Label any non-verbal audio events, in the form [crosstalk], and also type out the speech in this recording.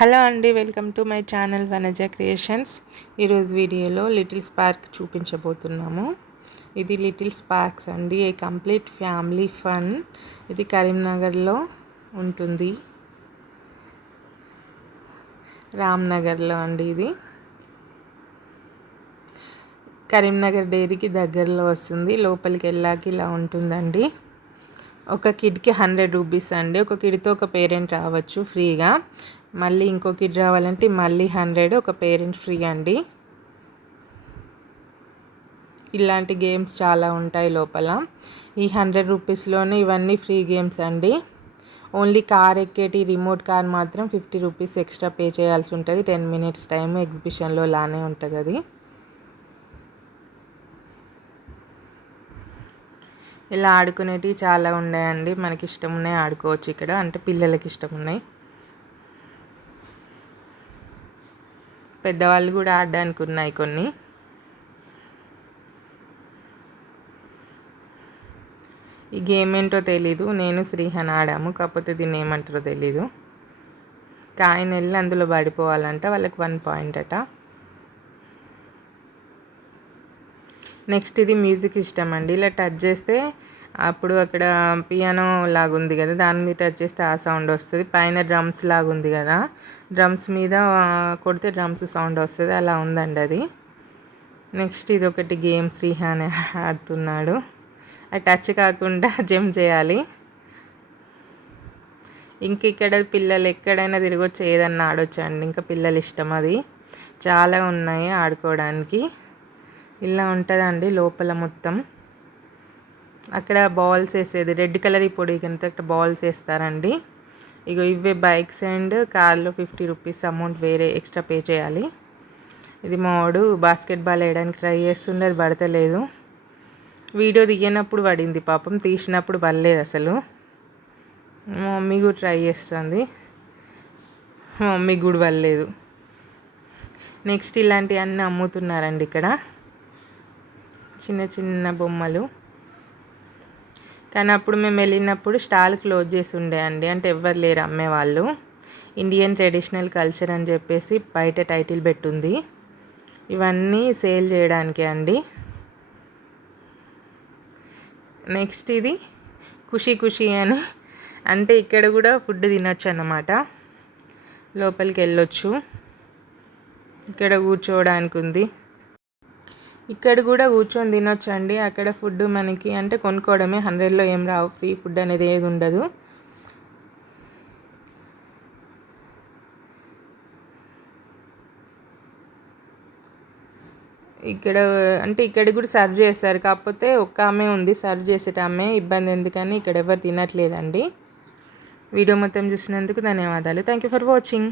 Hello అండి welcome to my channel Vanaja creations. ఈరోజు వీడియోలో లిటిల్ స్పార్క్ చూపించబోతున్నాము. ఇది లిటిల్ స్పార్క్స్ అండి ఏ కంప్లీట్ ఫ్యామిలీ ఫన్. ఇది కరీంనగర్లో ఉంటుంది. రామ్నగర్లో అండి ఇది. కరీంనగర్ డైరీకి దగ్గరలో వస్తుంది లోపలికి వెళ్ళాక ఇలా ఉంటుందండి. ఒక కిడ్కి హండ్రెడ్ రూపీస్ అండి ఒక కిడ్తో ఒక పేరెంట్ రావచ్చు ఫ్రీగా. మళ్ళీ ఇంకో కిడ్ రావాలంటే మళ్ళీ హండ్రెడ్ ఒక పేరెంట్ ఫ్రీ అండి. ఇలాంటి గేమ్స్ చాలా ఉంటాయి లోపల. ఈ హండ్రెడ్ రూపీస్లోనే ఇవన్నీ ఫ్రీ గేమ్స్ అండి. ఓన్లీ కార్ ఎక్కేటి రిమోట్ కార్ మాత్రం ఫిఫ్టీ రూపీస్ ఎక్స్ట్రా పే చేయాల్సి ఉంటుంది. టెన్ మినిట్స్ టైం ఎగ్జిబిషన్లో లానే ఉంటుంది అది ఇలా ఆడుకునేటివి చాలా ఉన్నాయండి. మనకి ఇష్టం ఉన్నాయి ఆడుకోవచ్చు ఇక్కడ. అంటే పిల్లలకి ఇష్టం ఉన్నాయి పెద్దవాళ్ళు కూడా ఆడడానికి ఉన్నాయి కొన్ని. ఈ గేమ్ ఏంటో తెలీదు. నేను శ్రీహన్ ఆడాము. కాకపోతే దీన్ని ఏమంటారో తెలీదు. కాయిన్ వెళ్ళి అందులో పడిపోవాలంట. వాళ్ళకి వన్ పాయింట్ అట. నెక్స్ట్ ఇది మ్యూజిక్ ఇష్టం అండి. ఇలా టచ్ చేస్తే అప్పుడు అక్కడ పియానో లాగా ఉంది కదా దాని మీద టచ్ చేస్తే ఆ సౌండ్ వస్తుంది. పైన డ్రమ్స్ లాగా ఉంది కదా డ్రమ్స్ మీద కొడితే డ్రమ్స్ సౌండ్ వస్తుంది. అలా ఉందండి అది. నెక్స్ట్ ఇది ఒకటి గేమ్ శ్రీహాన్ ఆడుతున్నాడు. అది టచ్ కాకుండా [laughs] జంప్ చేయాలి. ఇంక ఇక్కడ పిల్లలు ఎక్కడైనా తిరగొచ్చు ఏదన్నా ఆడొచ్చండి ఇంకా పిల్లలు ఇష్టం అది. చాలా ఉన్నాయి ఆడుకోవడానికి. ఇలా ఉంటుందండి లోపల మొత్తం. అక్కడ బాల్స్ వేసేది. రెడ్ కలర్ ఈ పొడి కింద బాల్స్ వేస్తారండి. ఇగో ఇవే బైక్స్ అండ్ కార్లో ఫిఫ్టీ రూపీస్ అమౌంట్ వేరే ఎక్స్ట్రా పే చేయాలి. ఇది మావాడు బాస్కెట్బాల్ వేయడానికి ట్రై చేస్తుండే అది పడతలేదు. వీడియో దిగినప్పుడు పడింది పాపం తీసినప్పుడు పడలేదు అసలు. మా మమ్మీ కూడా ట్రై చేస్తుంది. మా మమ్మీ కూడా పడలేదు. నెక్స్ట్ ఇలాంటివన్నీ అమ్ముతున్నారండి ఇక్కడ. చిన్న చిన్న బొమ్మలు. కానీ అప్పుడు మేము వెళ్ళినప్పుడు స్టాల్ క్లోజ్ చేసి ఉండే అండి. అంటే ఎవ్వరు లేరు అమ్మేవాళ్ళు ఇండియన్ ట్రెడిషనల్ కల్చర్ అని చెప్పేసి బయట టైటిల్ పెట్టుంది. ఇవన్నీ సేల్ చేయడానికే అండి. నెక్స్ట్ ఇది ఖుషి ఖుషి అని. అంటే ఇక్కడ కూడా ఫుడ్ తినొచ్చు అన్నమాట. లోపలికి వెళ్ళొచ్చు. ఇక్కడ కూర్చోవడానికి ఉంది. ఇక్కడ కూడా కూర్చొని తినొచ్చండి. అక్కడ ఫుడ్ మనకి అంటే కొనుక్కోవడమే హండ్రెడ్లో ఏం రావు. ఫ్రీ ఫుడ్ అనేది ఏది ఉండదు. ఇక్కడ అంటే ఇక్కడ కూడా సర్వ్ చేస్తారు. కాకపోతే ఒక్క ఆమె ఉంది. సర్వ్ చేసేట ఆమె. ఇబ్బంది ఎందుకని ఇక్కడ ఎవరు తినట్లేదండి. వీడియో మొత్తం చూసినందుకు ధన్యవాదాలు. Thank you for watching